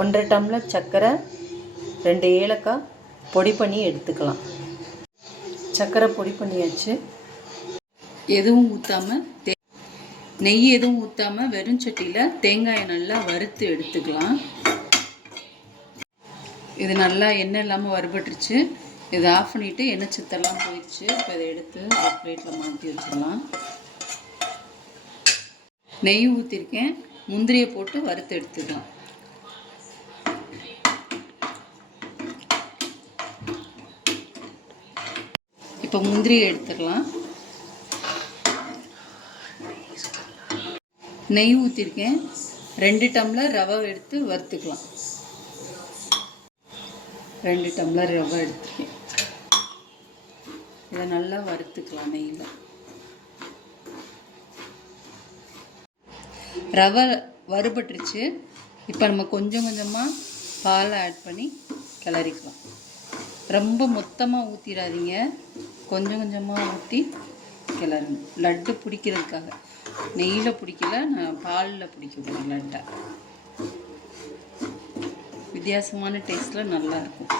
1.5 tumbler சர்க்கரை, 2 ஏலக்காய் பொடி பண்ணி எடுத்துக்கலாம். சர்க்கரை பொடி பண்ணியாச்சு. எதுவும் ஊற்றாமல் நெய் எதுவும் ஊற்றாமல் வெறும் சட்டியில் தேங்காயை நல்லா வறுத்து எடுத்துக்கலாம். இது நல்லா எண்ணெய் இல்லாமல் வறுபட்டுருச்சு. இதை ஆஃப் பண்ணிவிட்டு எண்ணெய் சித்தெல்லாம் போயிடுச்சு. இப்போ இதை எடுத்து ஒரு பிளேட்டில் மாற்றி வச்சிடலாம். நெய் ஊற்றிருக்கேன். முந்திரியை போட்டு வறுத்து எடுத்துக்கலாம். இப்போ முந்திரியை எடுத்துடலாம். நெய் ஊற்றிருக்கேன். 2 டம்ளர் ரவை எடுத்து வறுத்துக்கலாம். 2 டம்ளர் ரவை எடுத்துருக்கேன். இதை நல்லா வறுத்துக்கலாம் நெய்யில். ரவை வறுபட்டுருச்சு. இப்போ நம்ம கொஞ்சம் கொஞ்சமாக பாலை ஆட் பண்ணி கிளறிக்கலாம். ரொம்ப மொத்தமாக ஊற்றிடாதீங்க, கொஞ்சம் கொஞ்சமாக ஊற்றி கிளறுங்க. லட்டு பிடிக்கிறதுக்காக. நெய்யில் பிடிக்கல, நான் பாலில் பிடிக்க போகிறேன் லட்டை. வித்தியாசமான டேஸ்ட்டில் நல்லாயிருக்கும்.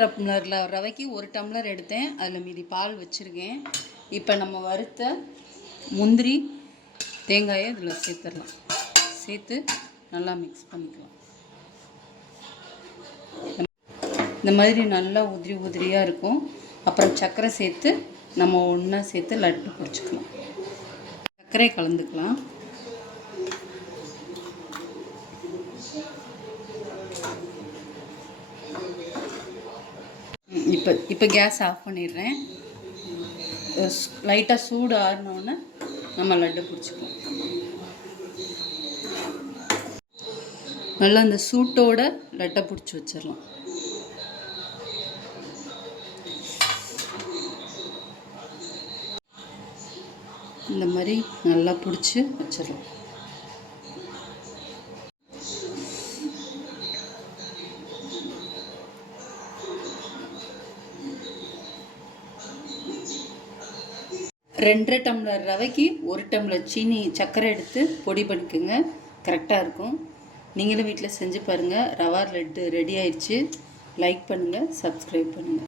டம்ளரில் ரவைக்கு 1 டம்ளர் எடுத்தேன். அதில் மீதி பால் வச்சுருக்கேன். இப்போ நம்ம வறுத்த முந்திரி தேங்காயை இதில் சேர்த்துடலாம். சேர்த்து நல்லா மிக்ஸ் பண்ணிக்கலாம். இந்த மாதிரி நல்லா உதிரி உதிரியாக இருக்கும். அப்புறம் சர்க்கரை சேர்த்து நம்ம ஒன்றா சேர்த்து லட்டு பிடிச்சிக்கலாம். சர்க்கரை கலந்துக்கலாம். இப்போ கேஸ் ஆஃப் பண்ணிடுறேன். லைட்டாக சூடு ஆறினோன்னே நம்ம லட்டு பிடிச்சிக்கலாம். நல்லா அந்த சூட்டோட லட்டை பிடிச்சி வச்சிடலாம். இந்த மாதிரி நல்லா பிடிச்சி வச்சிடலாம். ரெண்டரை டம்ளர் ரவைக்கு 1 டம்ளர் சர்க்கரை எடுத்து பொடி பண்ணிக்கோங்க. கரெக்டாக இருக்கும். நீங்களும் வீட்டில் செஞ்சு பாருங்கள். ரவா லட்டு ரெடி ஆயிடுச்சு. லைக் பண்ணுங்கள், சப்ஸ்கிரைப் பண்ணுங்கள்.